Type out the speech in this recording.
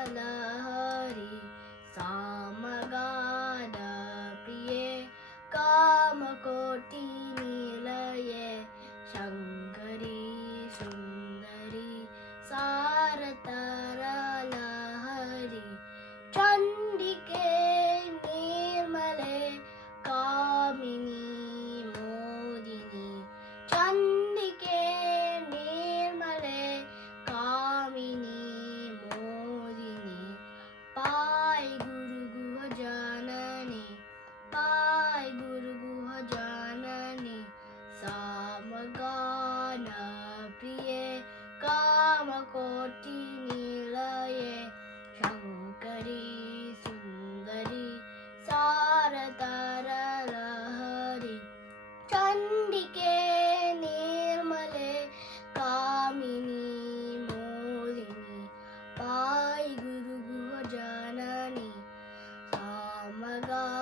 सारतरलहरी सामगान प्रिये कामकोटिनिलये शङ्करी सुन्दरी सारतरलहरी चण्डिके निर्मले कामिनी मोदिनी चण्डिके निर्मले कामिनी मोदिनी पाय गुरुगुह जननी पाय गुरुगुह जननी सामगान प्रिये कामकोटिनिलये शङ्करी सुन्दरी सारतरलहरी चण्डिके निर्मले कामिनी मोदिनी पाय गुरुगुह जननी सामगान